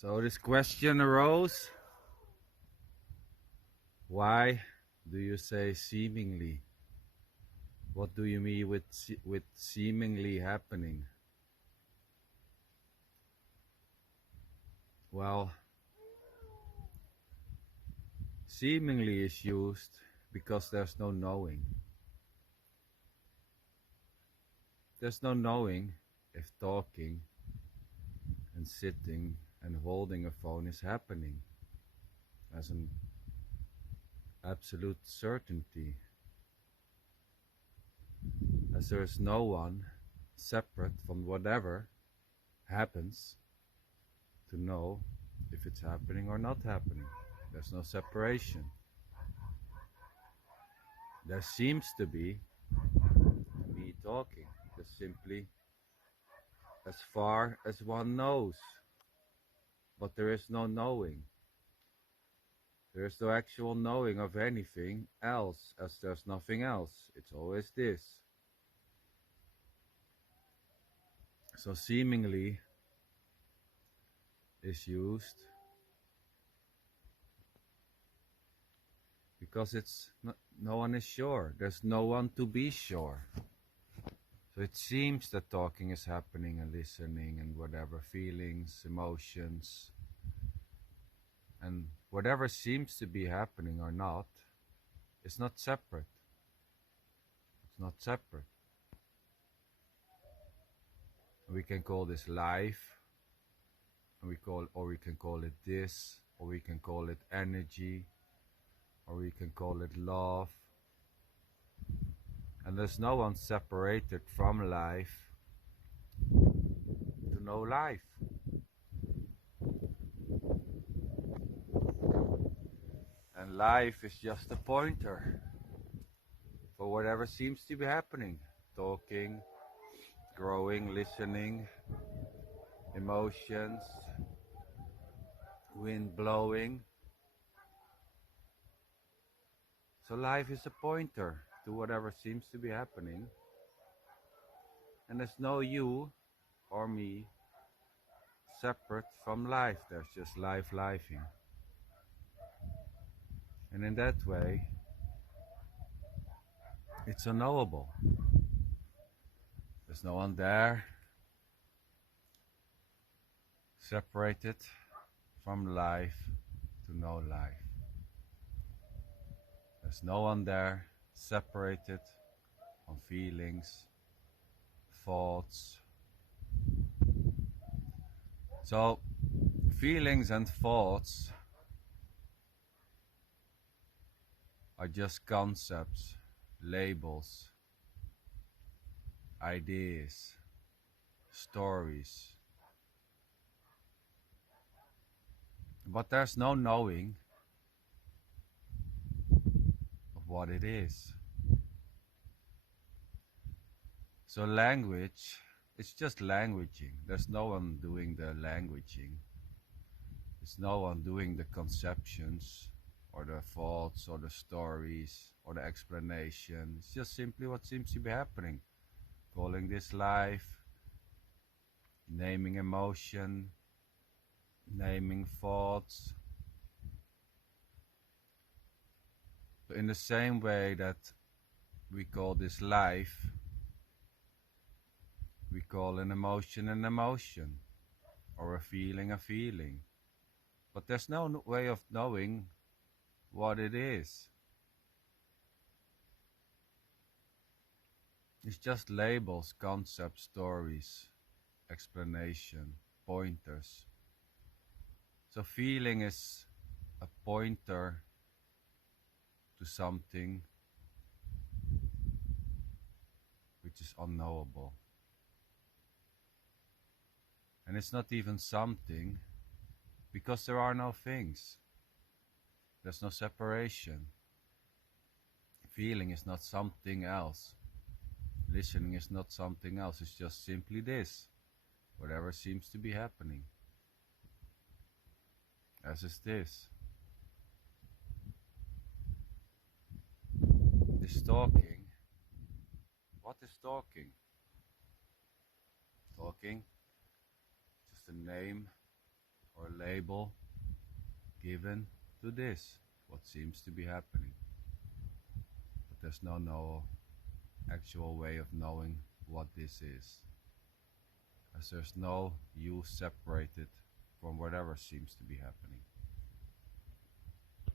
So this question arose: why do you say seemingly? What do you mean with seemingly happening? Well, seemingly is used because there's no knowing. There's no knowing if talking and sitting and holding a phone is happening as an absolute certainty, as there is no one separate from whatever happens to know if it's happening or not happening. There's no separation. There seems to be me talking, just simply as far as one knows, but there is no knowing. There is no actual knowing of anything else, as there's nothing else. It's always this. So seemingly is used because no one is sure. There's no one to be sure. So it seems that talking is happening and listening and whatever feelings, emotions, and whatever seems to be happening or not is not separate. It's not separate. We can call this life, and we can call it this, or we can call it energy, or we can call it love. And there's no one separated from life to know life. And life is just a pointer for whatever seems to be happening. Talking, growing, listening, emotions, wind blowing. So life is a pointer to whatever seems to be happening. And there's no you or me separate from life. There's just life lifing. And in that way, it's unknowable. There's no one there separated from life to know life. There's no one there separated from feelings, thoughts. So, feelings and thoughts are just concepts, labels, ideas, stories. But there's no knowing of what it is. So language, it's just languaging. There's no one doing the languaging. There's no one doing the conceptions or the thoughts or the stories or the explanation. It's just simply what seems to be happening. Calling this life, naming emotion, naming thoughts. So in the same way that we call this life, we call an emotion, or a feeling. But there's no way of knowing what it is. It's just labels, concepts, stories, explanation, pointers. So feeling is a pointer to something which is unknowable. And it's not even something, because there are no things. There's no separation. Feeling is not something else. Listening is not something else. It's just simply this. Whatever seems to be happening. As is this. This talking. What is talking? Talking, just a name or label given to this, what seems to be happening. But there's no actual way of knowing what this is, as there's no you separated from whatever seems to be happening.